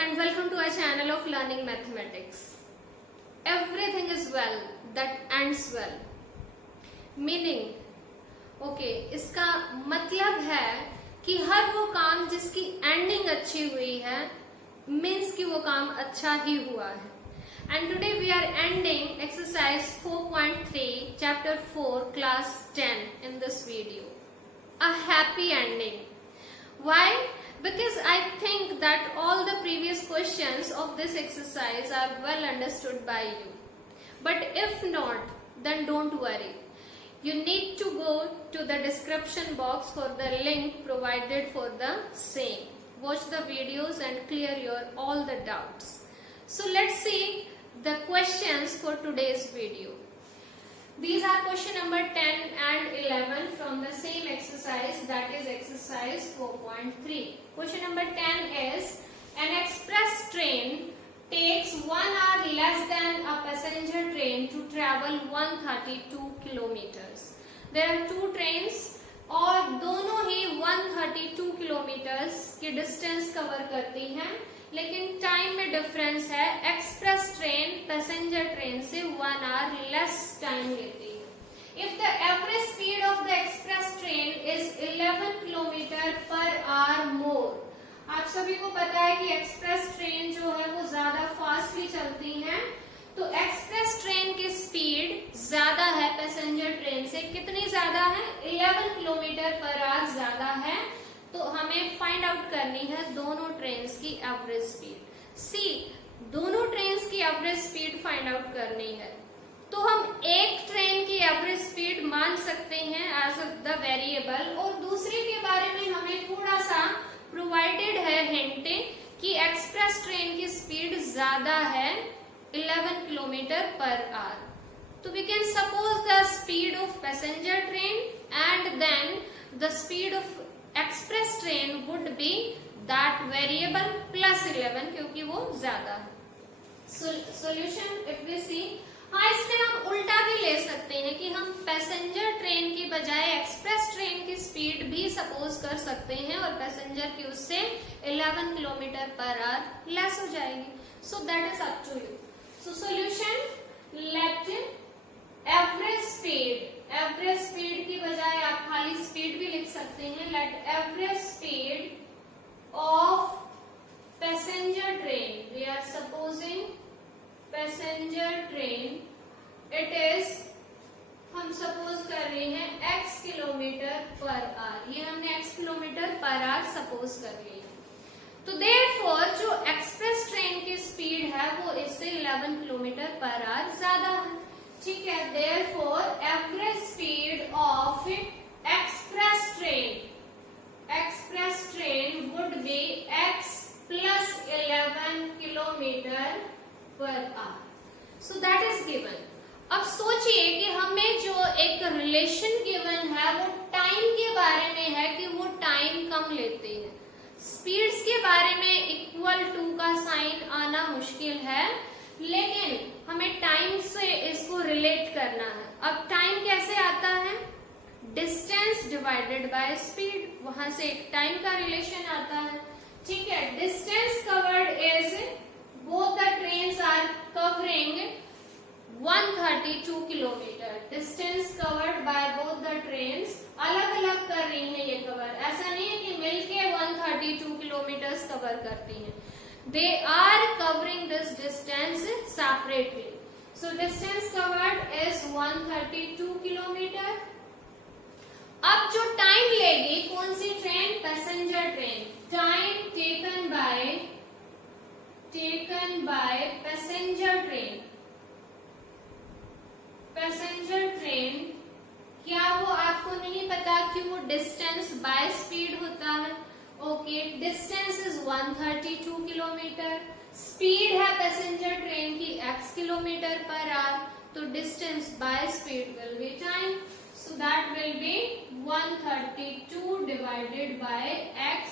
and welcome to our channel of learning mathematics. Everything is well that ends well. Meaning, इसका मतलब है कि हर वो काम जिसकी एंडिंग अच्छी हुई है मीन्स कि वो काम अच्छा ही हुआ है. And today we are ending exercise 4.3 chapter 4 class 10 in this video. A happy ending. Why? Because I think that all the previous questions of this exercise are well understood by you. But if not, then don't worry. You need to go to the description box for the link provided for the same. Watch the videos and clear your all the doubts. So let's see the questions for today's video. These are question number 10 and 11 from the same exercise, that is exercise 4.3. Question number 10 is, an express train takes 1 hour less than a passenger train to travel 132 kilometers. There are two trains और दोनों ही 132 kilometres की distance cover करती हैं, लेकिन time में difference है. Express train passenger train से 1 our less time लेती है. If the average speed of the express train is 11 kilometre per hour more. आप सभी को पता है कि एक्सप्रेस ट्रेन जो है वो ज्यादा फास्टली चलती हैं, तो एक्सप्रेस ट्रेन की स्पीड ज्यादा है पैसेंजर ट्रेन से. कितनी ज्यादा है? 11 किलोमीटर पर आवर ज्यादा है. तो हमें फाइंड आउट करनी है दोनों ट्रेन्स की एवरेज स्पीड. सी, दोनों ट्रेन्स की एवरेज स्पीड फाइंड आउट करनी है. तो हम एक ट्रेन की एवरेज स्पीड मान सकते हैं एज द वेरिएबल, और दूसरी के बारे में हमें थोड़ा सा प्रोवाइडेड है हिंट कि एक्सप्रेस ट्रेन की स्पीड ज्यादा है 11 किलोमीटर पर आवर. तो we can suppose the speed of passenger train and then the speed of express train would be that variable plus 11, क्योंकि वो ज्यादा है. सॉल्यूशन इफ वी सी, हाँ इसमें हम उल्टा भी ले सकते हैं कि हम पैसेंजर ट्रेन की बजाय एक्सप्रेस ट्रेन की स्पीड भी सपोज कर सकते हैं और पैसेंजर की उससे 11 किलोमीटर पर आवर लेस हो जाएगी. So that is up to you. So solution, let average speed की बजाय आप खाली स्पीड भी लिख सकते हैं. Let average speed of passenger train, we are supposing passenger train, it is, हम सपोज कर रहे हैं x किलोमीटर पर आवर. ये हमने x kilometre per our suppose कर लिया. तो देयरफॉर जो एक्सप्रेस ट्रेन की स्पीड है वो इससे 11 किलोमीटर पर आवर ज्यादा है. ठीक है, therefore average speed of express train would B x plus 11 kilometre per hour. So that is given. अब सोचिए कि हमें जो एक रिलेशन गिवन है वो टाइम के बारे में है कि वो टाइम कम लेते हैं. स्पीड्स के बारे में इक्वल टू का साइन आना मुश्किल है, लेकिन हमें टाइम से इसको रिलेट करना है. अब टाइम कैसे आता है? डिस्टेंस डिवाइडेड बाय स्पीड, वहां से एक टाइम का रिलेशन आता है. ठीक है, distance covered is, both the trains are covering 132 kilometre. Distance covered by both the trains अलग अलग कर रही हैं ये कवर. ऐसा नहीं है कि मिलके 132 किलोमीटर्स कवर करती हैं. They are covering this distance separately. So distance covered is 132 kilometre. अब जो टाइम लेगी कौन सी train? Passenger train. Time taken by passenger train, क्या वो आपको नहीं पता कि वो डिस्टेंस बाय स्पीड होता है? Okay, distance is 132 kilometre. Speed है पैसेंजर ट्रेन की x किलोमीटर पर आवर, तो distance by speed will be time. So that will be 132 divided by x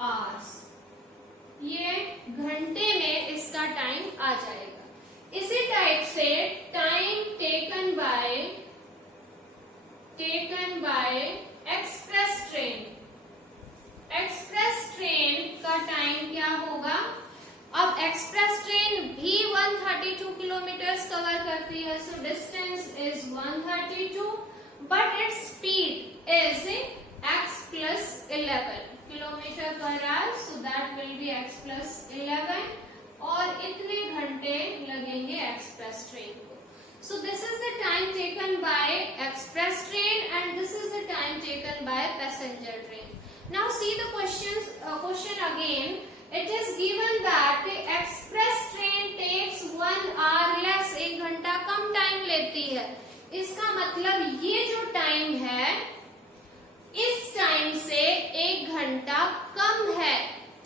hours. ये घंटे में इसका टाइम आ जाएगा. इसी टाइप से time taken bye express train का टाइम क्या होगा? एक्सप्रेस ट्रेन भी 132 किलोमीटर कवर करती है. So distance is 132 but its speed is x plus 11 kilometre per hour. So that will be x plus 11 और इतने घंटे लगेंगे एक्सप्रेस ट्रेन को. So this is the time taken by express train and this is the time taken by passenger train. Now see the question again. It is given that the express train takes 1 hour less. 1 घंटा कम time लेती है. इसका मतलब ये जो time है इस time से 1 घंटा कम है.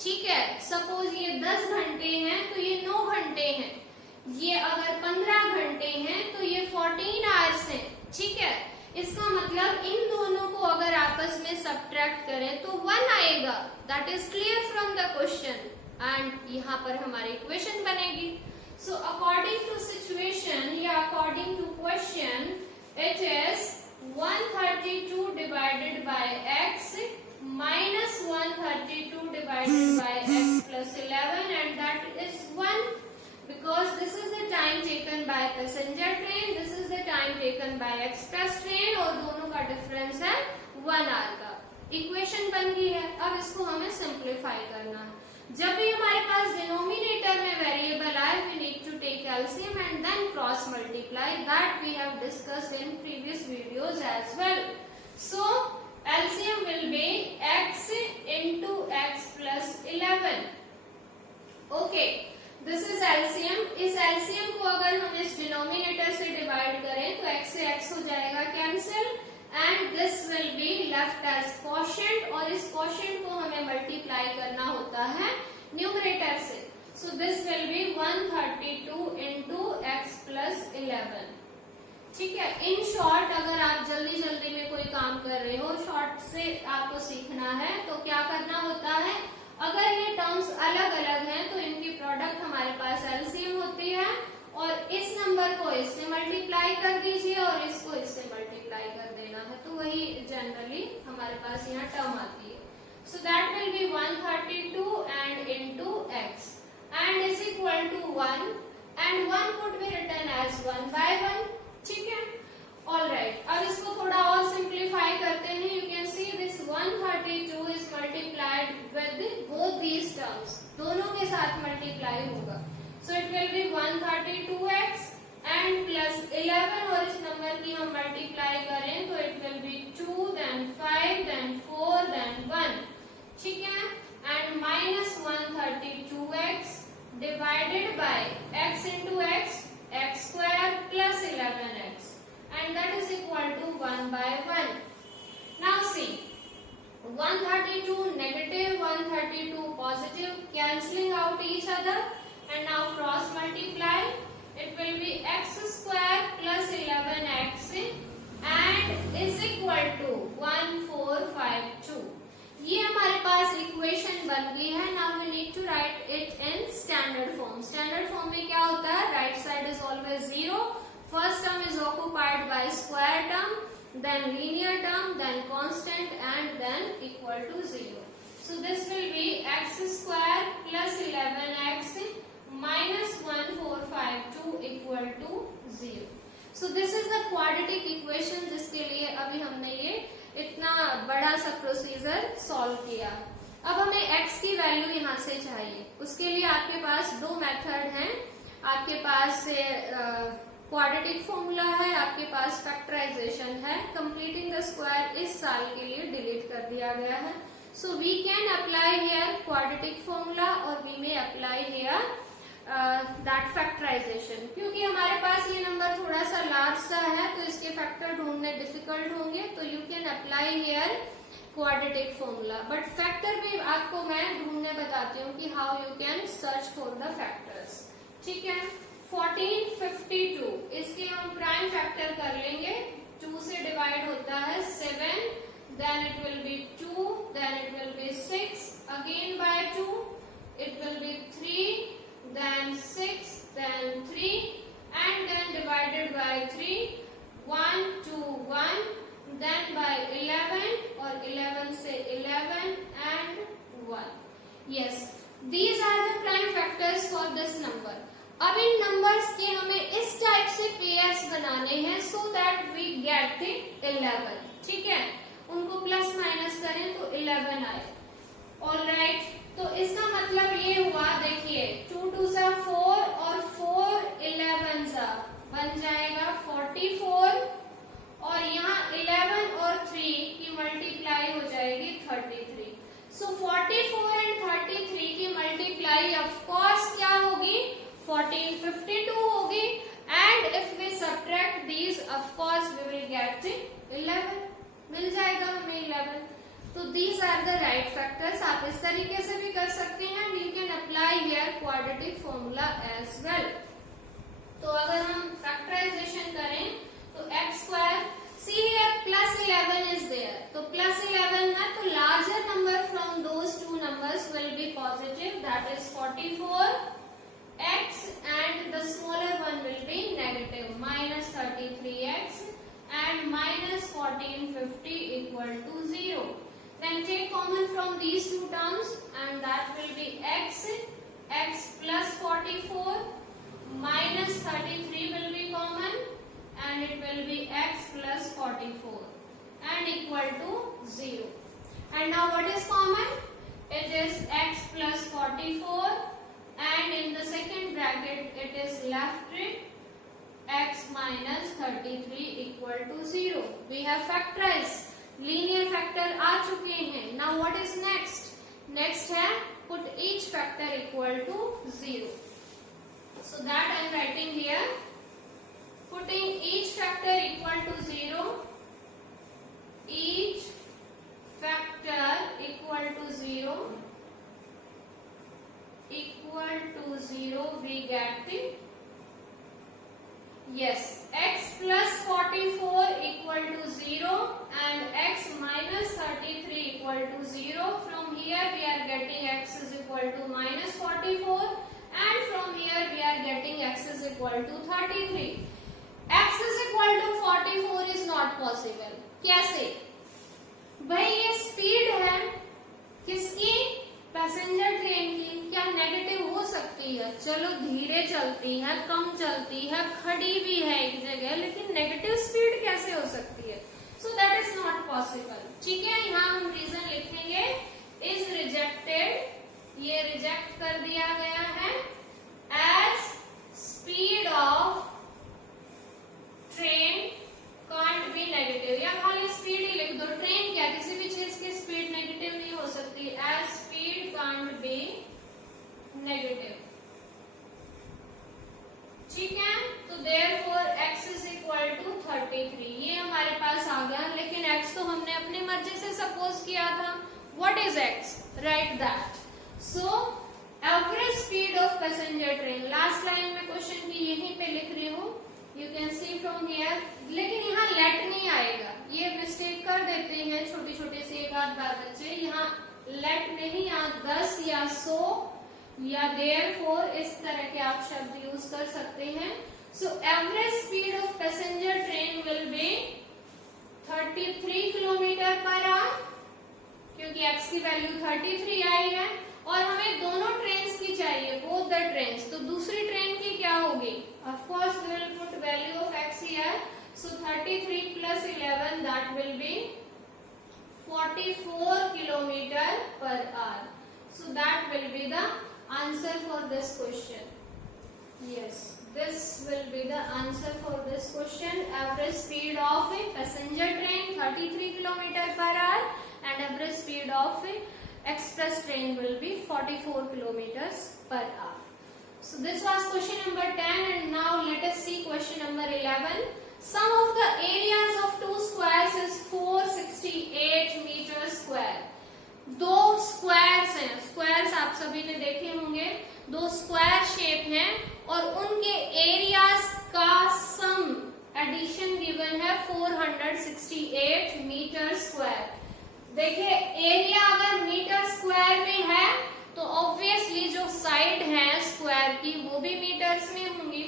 ठीक है. सपोज ये 10 घंटे हैं तो ये 9 घंटे हैं. ये अगर 15 घंटे हैं तो ये 14 आवर्स हैं. ठीक है. इसका मतलब इन दोनों को अगर आपस में सब्ट्रैक्ट करें तो 1 आएगा. That is clear from the question and यहाँ पर हमारी इक्वेशन बनेगी. सो अकॉर्डिंग टू सिचुएशन या according to question it is 132 divided by x minus 132 divided by x plus 11 and that is 1 because this is the time taken by passenger train, this is the time taken by express train और दोनों का difference है 1 our का. Equation बन गई है. अब इसको हमें सिंप्लीफाई करना है. जब भी हमारे पास डिनोमिनेटर में वेरिएबल आए we need to take LCM and then cross multiply. That we have discussed in previous videos as well. So LCM will be x into x plus 11. Okay, this is LCM. इस LCM को अगर हम इस denominator से divide करें तो x से x हो जाएगा cancel and this will be left as quotient और इस क्वोशिएंट को हमें मल्टीप्लाई करना होता है न्यूमरेटर से. सो this will be 132 into x plus 11. ठीक है. इन शॉर्ट अगर आप जल्दी जल्दी में कोई काम कर रहे हो शॉर्ट से आपको सीखना है तो क्या करना होता है. अगर ये टर्म्स अलग अलग हैं तो इनकी प्रोडक्ट हमारे पास एलसीएम होती है और इस नंबर को इससे मल्टीप्लाई कर दीजिए और इसको इससे मल्टीप्लाई कर देना है तो वही जनरली हमारे पास यहाँ टर्म आती है. So that will be 132 and into x and is equal to 1 and 1 could be written as 1 by 1. ठीक है. All right. अब इसको थोड़ा और सिंप्लीफाई करते हैं. You can see this 132 is multiplied with both these terms. दोनों के साथ मल्टीप्लाई होगा. So it will be 132x and plus 11 और इस नंबर की हम मल्टीप्लाई करें तो it will B 2 then 5 then 4 then 1. ठीक है. And minus 132x divided by x into x x square plus 11x and that is equal to 1 by 1. Now see 132 negative 132 positive cancelling out each other and now cross multiply. It will be x square plus 11x and is equal to 1452. ये हमारे पास equation बन गई है. Now we need to write it in standard form. Standard form में क्या होता है. Right side is always 0. First term is occupied by square term, then linear term, then constant and then equal to 0. So this will be x square plus 11x minus 1452 equal to 0. So this is the quadratic equation जिसके लिए अभी हमने ये इतना बड़ा सा procedure solve किया. अब हमें x की वैल्यू यहाँ से चाहिए. उसके लिए आपके पास दो मेथड हैं. आपके पास क्वाड्रेटिक फॉर्मूला है, आपके पास फैक्टराइजेशन है. कंप्लीटिंग द स्क्वायर इस साल के लिए डिलीट कर दिया गया है. So we can apply here quadratic formula और we may apply here that factorisation. क्योंकि हमारे पास ये नंबर थोड़ा सा लार्ज सा है तो इसके फैक्टर ढूंढने डिफिकल्ट होंगे तो you can apply here quadratic formula. But factor भी आपको मैं ढूंढने बताती हूँ कि how you can search for the factors. ठीक है. 1452 इसके हम प्राइम फैक्टर कर लेंगे. 2 से डिवाइड होता है 7, then it will be 2, then it will be 6 again by 2, it will be 3, then 6, then 3 and then divided by 3, 1 2 1, then by 11 और 11 से 11 and 1. Yes, These are the prime factors for this number. अब इन numbers के हमें इस type से pairs बनाने हैं so that we get the 11. ठीक है, उनको प्लस माइनस करें तो 11 आए. ऑलराइट, तो इसका मतलब ये हुआ, देखिए 2 2 सा 4 और 4 11 सा बन जाएगा 44 और यहाँ 11 और 3 की मल्टीप्लाई हो जाएगी 33. सो 44 एंड 33 की मल्टीप्लाई ऑफ कोर्स क्या होगी, 1452 होगी. And if we subtract these of course we will get 11. मिल जाएगा हमें 11. तो these are the right factors. आप इस तरीके से भी कर सकते हैं and you can apply here quadratic formula as well. तो अगर हम फैक्टराइजेशन करें तो x square, see here plus 11 is there, तो plus 11 है तो larger number from those two numbers will be positive, that is 44 x, and the smaller one will be negative, minus 33x and minus 1450 equal to 0. Then take common from these two terms and that will be x plus 44 minus 33 will be common and it will be x plus 44 and equal to 0. And now what is common? It is x plus 44 and in the second bracket it is left x minus 33 equal to 0. We have factorized. Linear factor आ चुके हैं. Now what is next? Next है put each factor equal to 0. So that I am writing here. Putting each factor equal to 0, each factor equal to 0, we get the, yes, x plus 44 equal to 0 and x minus 33 equal to 0. From here we are getting x is equal to minus 44 and from here we are getting x is equal to 33. x is equal to 44 is not possible. कैसे भाई, ये speed है किसकी, passenger train की. क्या negative हो सकती है? चलो धीरे चलती है, कम चलती है, खड़ी भी है एक जगह, लेकिन नेगेटिव स्पीड कैसे हो सकती है? So that is not possible. ठीक है, यहाँ हम रीजन लिखेंगे इज रिजेक्टेड, ये रिजेक्ट कर दिया गया है. As speed of train can't be negative, या खाली स्पीड ही लिख दो. ट्रेन क्या, किसी भी चीज की स्पीड नेगेटिव नहीं हो सकती. As speed can't be negative. ठीक है, तो therefore x is equal to 33. ये हमारे पास आ गया, लेकिन x तो हमने अपनी मर्जी से सपोज किया था. What is x? Right that. So average speed of passenger train, last line में क्वेश्चन की यहीं पे लिख रही हूँ. You can see from here, लेकिन यहाँ लेट नहीं आएगा. ये मिस्टेक कर देते हैं छोटी छोटी सी एक आध बार बच्चे. यहाँ लेट नहीं, यहाँ 10 या 100 या देयरफॉर इस तरह के आप शब्द यूज कर सकते हैं. So average speed of passenger train will be 33 kilometre per our, क्योंकि x की वैल्यू 33 आई है और हमें दोनों ट्रेन्स की चाहिए, बोथ द ट्रेन्स. तो दूसरी ट्रेन की क्या होगी? Of course we will put value of x here. So 33 plus 11 that will be 44 kilometre per hour. So that will be the answer for this question. Yes, this will be the answer for this question. Average speed of a passenger train 33 km per hour and average speed of a express train will be 44 kilometers per hour. So this was question number 10 and now let us see question number 11. Sum of the areas of two squares is 468 meters square. दो squares हैं, squares आप सभी ने देखे होंगे. दो square shape हैं और उनके एरियाज का सम एडिशन गिवन है 468 मीटर स्क्वायर. देखिए एरिया अगर मीटर स्क्वायर में है तो ऑब्वियसली जो साइड है स्क्वायर की वो भी मीटर्स में होंगी.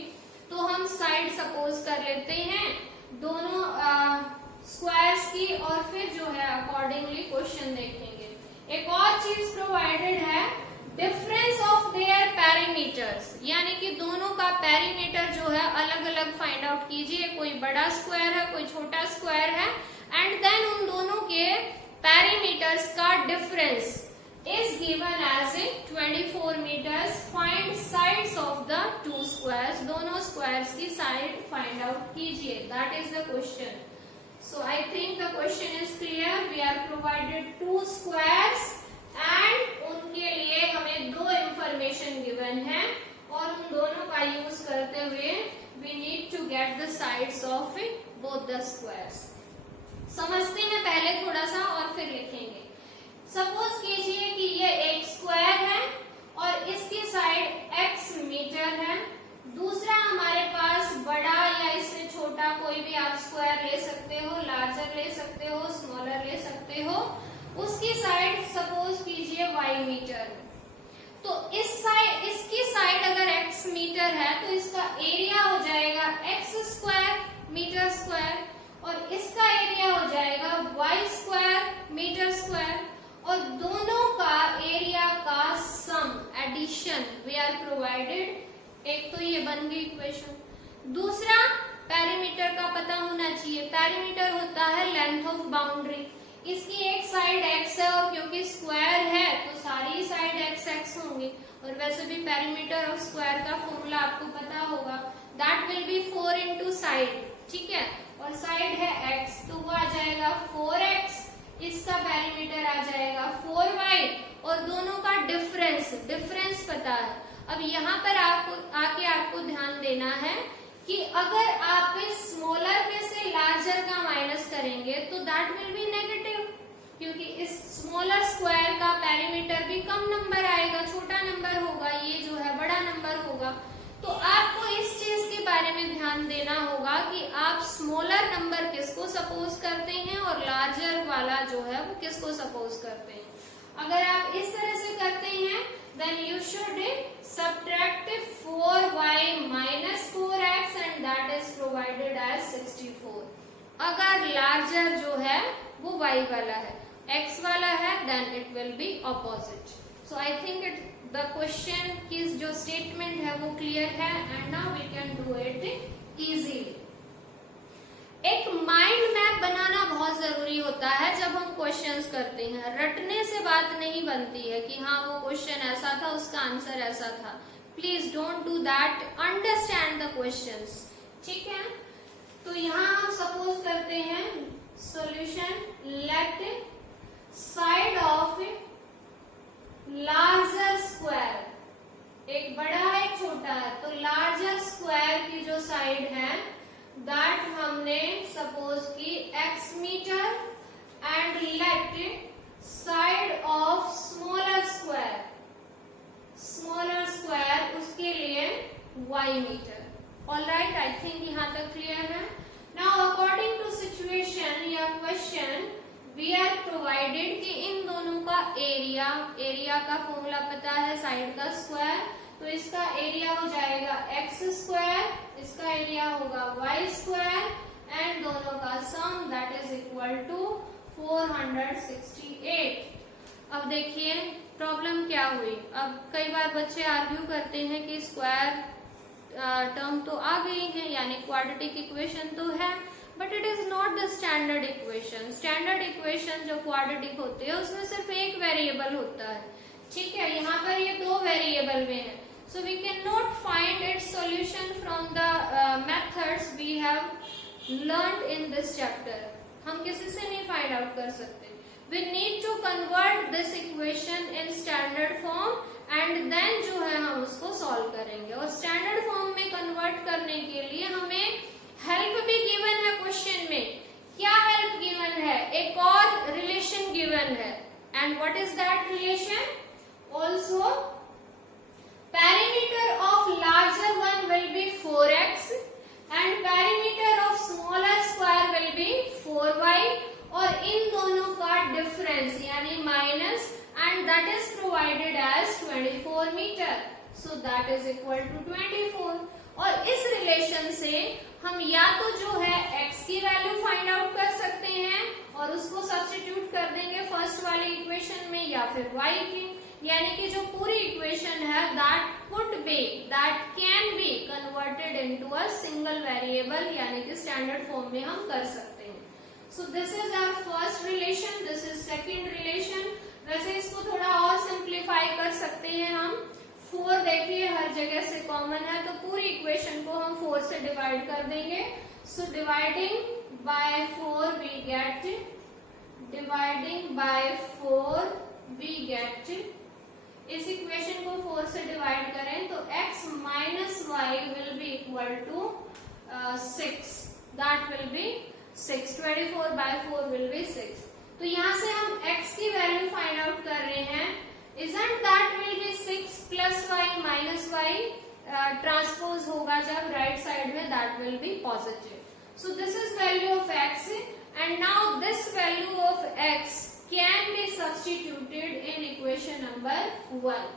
तो हम साइड सपोज कर लेते हैं दोनों स्क्वायर्स की और फिर जो है अकॉर्डिंगली क्वेश्चन देखेंगे. एक और चीज प्रोवाइडेड है, डिफरेंस का पेरीमीटर जो है अलग अलग फाइंड आउट कीजिए, कोई बड़ा स्क्वायर है कोई छोटा स्क्वायर है, एंड देन उन दोनों के पेरीमीटर्स का difference is given as 24 meters. Find sides of the two squares. दोनों squares की side find out कीजिए. That is the question. So I think the question is clear. We are provided two squares and उनके लिए हमें दो information given है और उन दोनों का use करते हुए we need to get the sides of both the squares. समझते हैं पहले थोड़ा सा और फिर लिखेंगे. सपोज कीजिए कि ये एक स्क्वायर है और इसकी साइड x मीटर है. दूसरा हमारे पास बड़ा या इससे छोटा कोई भी आप स्क्वायर ले सकते हो, लार्जर ले सकते हो, स्मॉलर ले सकते हो. उसकी साइड सपोज कीजिए y मीटर. तो इसकी साइड अगर x मीटर है तो इसका एरिया हो जाएगा x स्क्वायर मीटर स्क्वायर और इसका एरिया हो जाएगा y स्क्वायर मीटर स्क्वायर और दोनों का एरिया का सम एडिशन वी आर प्रोवाइडेड. एक तो ये बन गई इक्वेशन. दूसरा पेरीमीटर का पता होना चाहिए. पेरीमीटर होता है लेंथ ऑफ बाउंड्री. इसकी एक साइड x है और क्योंकि स्क्वायर है तो सारी साइड x होंगी और वैसे भी पेरीमीटर ऑफ स्क्वायर का फॉर्मूला आपको पता होगा. That will B 4 into side. ठीक है, और साइड है x तो वो आ जाएगा 4x. इसका पेरीमीटर आ जाएगा 4y और दोनों का डिफरेंस पता है. अब यहाँ पर आपको ध्यान देना है कि अगर आप इस स्मॉलर में से लार्जर का माइनस करेंगे तो दैट विल बी नेगेटिव, क्योंकि इस स्मॉलर स्क्वायर का पेरीमीटर भी कम नंबर आएगा, छोटा नंबर होगा, ये जो है बड़ा नंबर होगा. तो आपको इस चीज के बारे में ध्यान देना होगा कि आप स्मॉलर नंबर किसको सपोज करते हैं और लार्जर वाला जो है वो किसको सपोज करते हैं. अगर आप इस तरह से करते हैं then you should subtract 4y minus 4x and that is provided as 64. अगर लार्जर जो है वो y वाला है, x वाला है, then it will be opposite. So I think the question की जो स्टेटमेंट है वो क्लियर है and now we can do it easily. एक माइंड मैप बनाना बहुत जरूरी होता है जब हम क्वेश्चंस करते हैं. रटने से बात नहीं बनती है कि हाँ वो क्वेश्चन ऐसा था उसका आंसर ऐसा था. Please don't do that. Understand the questions. ठीक है, तो यहाँ हम सपोज करते हैं solution. Let side of larger square, एक बड़ा है एक छोटा है, तो लार्जर स्क्वायर की जो साइड है दैट हमने सपोज की x metre and let side of smaller square उसके लिए y metre. All right, I think यहाँ तक क्लियर है. नाउ अकॉर्डिंग टू सिचुएशन या क्वेश्चन वी आर प्रोवाइडेड कि इन दोनों का एरिया का फॉर्मूला पता है, साइड का स्क्वायर. तो इसका एरिया हो जाएगा x स्क्वायर, इसका एरिया होगा y स्क्वायर एंड दोनों का सम दैट इज इक्वल टू 468. अब देखिए प्रॉब्लम क्या हुई. अब कई बार बच्चे आर्ग्यू करते हैं कि स्क्वायर टर्म तो आ गई है यानी क्वाड्रेटिक इक्वेशन तो है, but it is not the standard equation. Standard equation जो क्वाड्रेटिक होते हैं उसमें सिर्फ एक वेरिएबल होता है. ठीक है, यहाँ पर ये दो वेरिएबल में है. So we cannot find its solution from the methods we have learned in this chapter. हम किसी से नहीं find out कर सकते. We need to convert this equation in standard form and then जो है हम उसको solve करेंगे. और standard form में convert करने के लिए हमें help भी given है question में. क्या help given है? एक और relation given है. And what is that relation? Also perimeter of larger one will be 4x and perimeter of smaller square will be 4y और इन दोनों का डिफरेंस यानी minus and that is provided as 24 meter. So that is equal to 24. और इस relation से हम या तो जो है x की वैल्यू फाइंड आउट कर सकते हैं और उसको सब्स्टिट्यूट कर देंगे फर्स्ट वाली इक्वेशन में या फिर y की, यानी कि जो पूरी इक्वेशन है that could be that can be variable यानी कि स्टैंडर्ड फॉर्म में हम कर सकते हैं. So this is our first relation, this is second relation. वैसे इसको थोड़ा और सिंप्लीफाई कर सकते हैं हम. 4 देखिए हर जगह से कॉमन है, तो पूरी इक्वेशन को हम 4 से डिवाइड कर देंगे. So dividing by 4 we get, dividing by 4 we get, इस इक्वेशन को 4 से डिवाइड करें तो x minus y will be equal to 6. That will be 6. 24 by 4 will be 6. तो यहाँ से हम x की वैल्यू फाइंड आउट कर रहे हैं. Isn't that will be 6 plus y minus y transpose होगा जब राइट साइड में, that will be positive. So this is value of x and now this value of x can be substituted in equation number 1.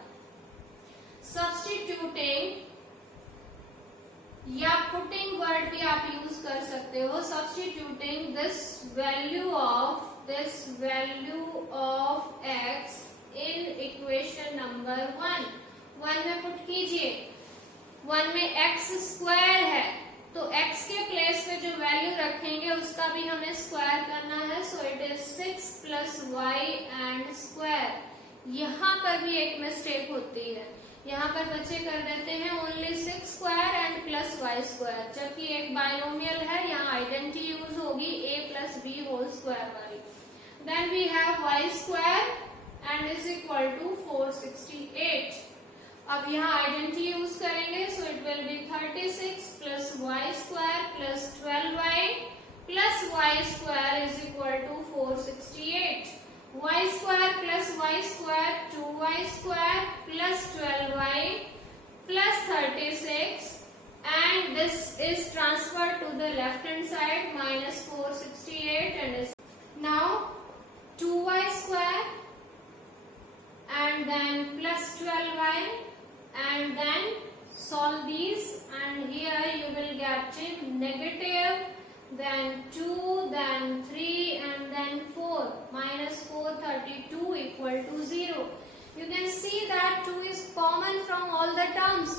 Substituting या putting word भी आप use कर सकते हो. Substituting this value of x in equation number 1 में put कीजिए. 1 में x square है तो x के प्लेस पे जो वैल्यू रखेंगे उसका भी हमें स्क्वायर करना है. So it is 6 plus y and square. यहाँ पर भी एक मिस्टेक होती है, यहाँ पर बच्चे कर देते हैं only 6 square and plus y square, जबकि एक बाइनोमियल है, यहाँ आइडेंटिटी यूज होगी a plus b whole square वाली. Then we have y square and is equal to 468. अब यहाँ आइडेंटिटी यूज करेंगे, so it will be 36 plus y square plus 12y plus y square is equal to 468. y square plus y square 2y square plus 12y plus 36 and this is transferred to the left hand side minus 468 and is now 2y square and then plus 12y and then solve these and here you will get negative, then 2, then 3 and then 4. Minus 432 equal to 0. You can see that 2 is common from all the terms.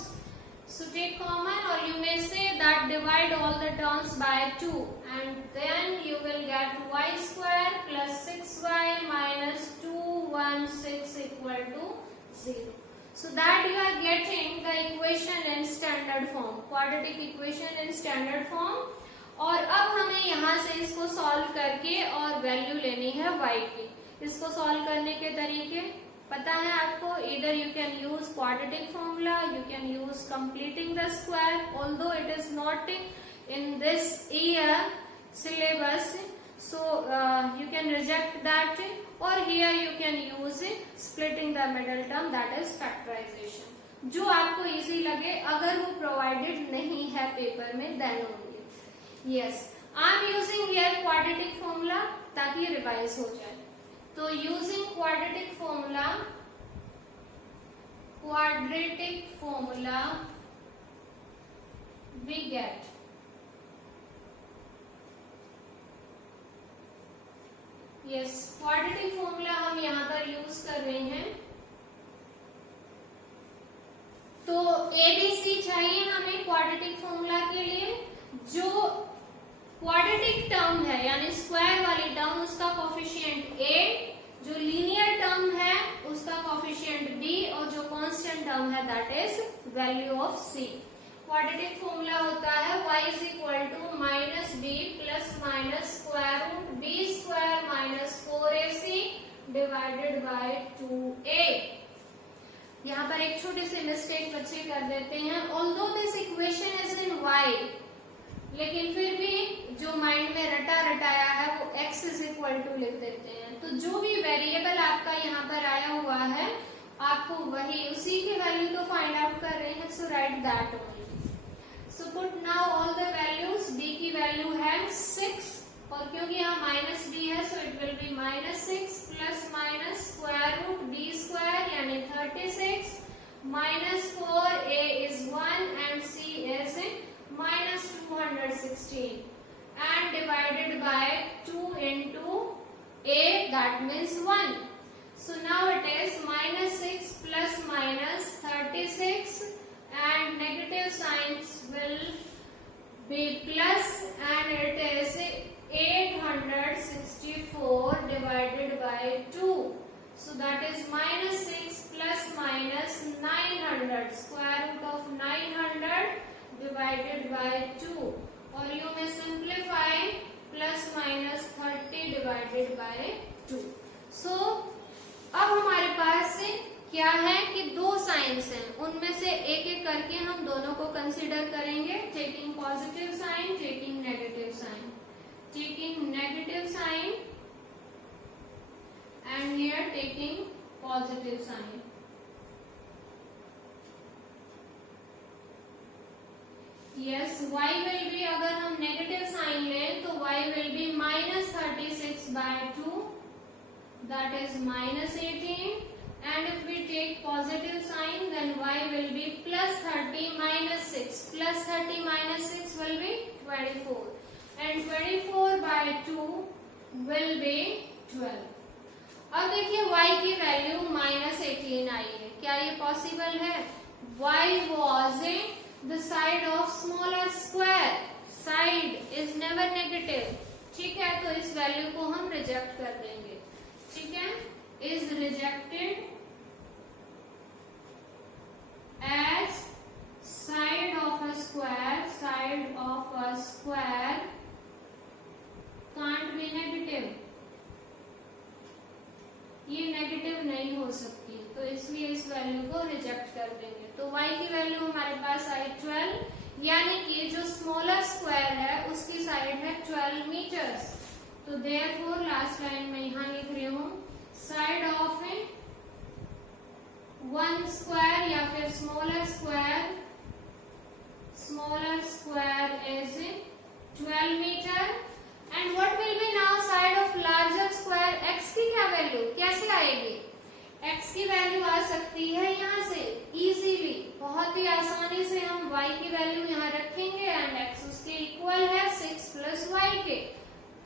So take common, or you may say that divide all the terms by 2 and then you will get y square plus 6y minus 216 equal to 0. So that you are getting the equation in standard form, quadratic equation in standard form. और अब हमें यहाँ से इसको solve करके और value लेनी है y की. इसको सॉल्व करने के तरीके पता है आपको. इधर you can use quadratic formula, you can use completing the square, although it is not in this year syllabus, so you can reject that. और here you can use splitting the middle term, that is factorisation. जो आपको easy लगे, अगर वो provided नहीं है paper में then only. Yes, I am using here quadratic formula ताकि रिवाइज हो जाए. तो using quadratic formula we get quadratic formula हम यहाँ पर यूज कर रहे हैं. तो ABC चाहिए हमें क्वाड्रेटिक फॉर्मूला के लिए. जो क्वाड्रेटिक टर्म है यानी स्क्वायर वाली टर्म, उसका कोफिशिएंट a, जो लीनियर टर्म है उसका कोफिशिएंट b और जो कांस्टेंट टर्म है that is value of c. Quadratic formula होता है y is equal to minus b plus minus square root b square minus 4ac divided by 2a. यहाँ पर एक छोटी सी मिस्टेक बच्चे कर देते हैं. Although this equation is in y, लेकिन फिर भी जो माइंड में रटा रटाया है वो x इज इक्वल टू लिख देते हैं. तो जो भी वेरिएबल आपका यहाँ पर आया हुआ है आपको वही उसी की वैल्यू तो फाइंड आउट कर रहे हैं. So right that only. So put now all the values. b की वैल्यू है 6 और क्योंकि यहाँ माइनस b है so it will be minus 6 plus minus square root b square यानी 36 minus 4a is 1 and c is minus 216 and divided by 2 into a, that means 1. So now it is minus 6 plus minus 36 and negative signs will be plus and it is 864 divided by 2. So that is minus 6 plus minus 900. Square root of 900 divided by 2. Or you may simplify plus minus 30 divided by 2. So अब हमारे पास क्या है कि दो science हैं, उनमें से एक एक करके हम दोनों को कंसीडर करेंगे. Taking positive sign, taking negative sign. Taking negative sign and here taking positive sign. Yes, y will be, अगर हम नेगेटिव साइन लें तो y will be minus 36 by 2, that is minus 18. And if we take positive sign, then y will be plus 30 minus 6. Plus 30 minus 6 will be 24. And 24 by 2 will be 12. अब देखिए y की value minus 18 आई है. क्या ये possible है? y was the side of smaller square. Side is never negative. ठीक है, तो इस वैल्यू को हम रिजेक्ट कर देंगे. ठीक है, is rejected as side of a square. Side of a square can't be negative. ये नेगेटिव नहीं हो सकती, तो इसलिए इस वैल्यू को रिजेक्ट कर देंगे. तो y की वैल्यू हमारे पास आई 12, यानी कि जो स्मॉलर स्क्वायर है उसकी साइड है 12 मीटर्स. तो देयरफॉर लास्ट लाइन में यहां लिख रही हूं साइड ऑफ वन स्क्वायर या फिर smaller square is 12 metre. And what will be now side of larger square? x की क्या वैल्यू कैसे आएगी? x की वैल्यू आ सकती है यहाँ से इजीली, बहुत ही आसानी से हम y की वैल्यू यहाँ रखेंगे एंड x उसके इक्वल है 6 प्लस y के.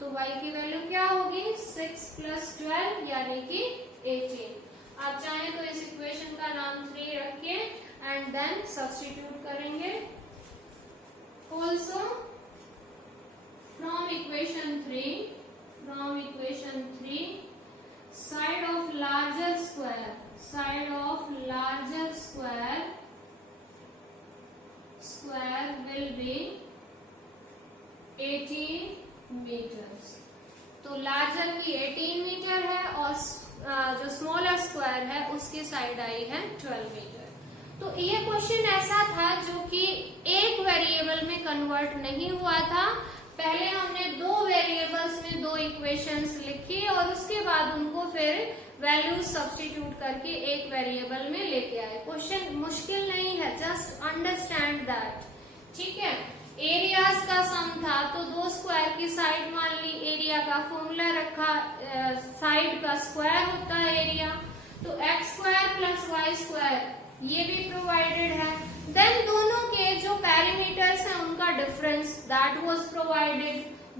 तो y की वैल्यू क्या होगी? 6 प्लस 12 यानी कि 18. आप चाहें तो इस इक्वेशन का नाम 3 रखिए एंड देन सब्स्टिट्यूट करेंगे. Also from equation 3 side of larger square will be 18 meters. तो लार्जर की 18 मीटर है और जो स्मॉलर स्क्वायर है उसकी साइड आई है 12 मीटर. तो ये क्वेश्चन ऐसा था जो कि एक वेरिएबल में कन्वर्ट नहीं हुआ था. पहले हमने दो वेरिएबल्स में दो इक्वेशंस लिखी और उसके बाद उनको फिर वैल्यूज सब्स्टिट्यूट करके एक वेरिएबल में लेके आए. क्वेश्चन मुश्किल नहीं है, जस्ट अंडरस्टैंड दैट. ठीक है, एरियाज का सम था तो दो स्क्वायर की साइड मान ली, एरिया का फॉर्मूला रखा, साइड का स्क्वायर होता है एरिया. तो x square plus y square ये भी प्रोवाइडेड है. देन दोनों के जो पैरामीटर्स हैं उनका डिफरेंस दैट वाज प्रोवाइडेड,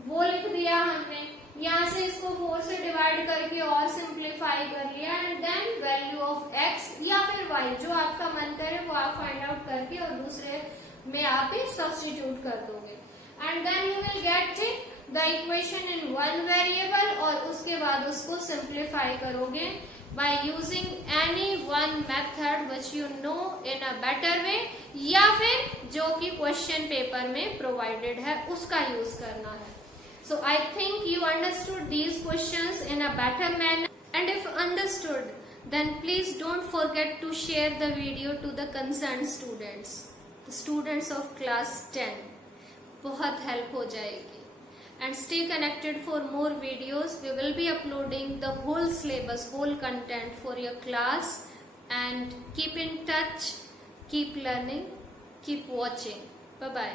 वो लिख दिया हमने. यहाँ से इसको 4 से डिवाइड करके और सिंप्लीफाई कर लिया and then value of x या फिर y जो आपका मन करे वो आप फाइंड आउट करके और दूसरे में आप सब्स्टिट्यूट कर दोगे and then you will get the equation in one variable और उसके बाद उसको सिंप्लीफाई करोगे by using any one method which you know in a better way या फिर जो कि क्वेश्चन पेपर में प्रोवाइडेड है उसका यूज करना है. So I think you understood these questions in a better manner, and if understood then please don't forget to share the video to the concerned students, the students of class 10. बहुत help हो जाएगी. And stay connected for more videos. We will be uploading the whole syllabus, whole content for your class. And keep in touch, keep learning, keep watching. Bye bye.